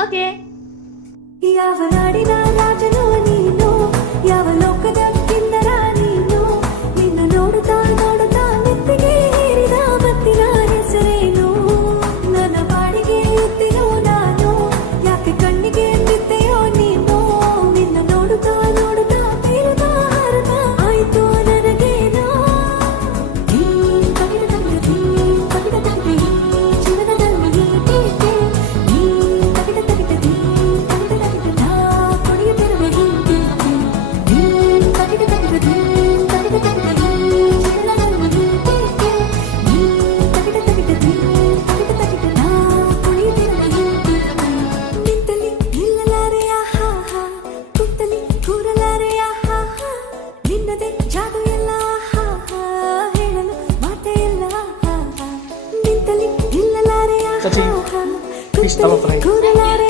Okay. ಯಾವ ನಾಡಿನ ರಾಜನೋ ನೀನು, ಯಾವ ಲೋಕದ ಕಿನ್ನರ ನೀನು, ನಿನ್ನ ನೋಡುತ್ತಾ ನೋಡುತ್ತಾ ನೆತ್ತಿಗೆ ಏರಿದ ಬತ್ತಿನ ಹೆಸರೇನು, ನನ್ನ ಬಾಡಿಗೆ ಎತ್ತಿನೋ ನಾನು, ಯಾಕೆ ಕಣ್ಣಿಗೆ ಬಿದ್ದೆಯೋ ನೀನು, ನಿನ್ನ ನೋಡುತ್ತಾ ನೋಡುತ್ತಾ ಬೀರುತ್ತ ಹಾರುತ್ತ ಆಯ್ತು ನನಗೇನೋ. ಜೀವನದಲ್ಲಿ ಹೀಗೆ ತಗಿಟ ತಗಿಟ ನಾ ಕುಡಿಯುತ್ತಿರುವ ಹೀಗೆ ತಗಿಟ ತಗಿಟ ಜೀವನದಲ್ಲಿ ಹೀಗೆ ತಗಿಟ ತಗಿಟ ನಾ ಕುಡಿಯುತ್ತಿರುವ ಹೀಗೆ. ನಿಂತಲ್ಲಿ ನಿಲ್ಲಲಾರೆಯ ಹಾ ಹಾ, ಕುಂತಲ್ಲಿ ಕೂರಲಾರೆಯ ಹಾ ಹಾ, ನಿನ್ನದೇ ಜಾದು ಎಲ್ಲ ಹಾ ಹಾ, ಹೇಳಲು ಮಾತೇ ಇಲ್ಲ ಹಾ ಹಾ. ನಿಂತಲ್ಲಿ ನಿಲ್ಲಲಾರೆಯ Chachi, ಹಾ ಹಾ, fish tava fry. ಕೂರಲಾರೆಯ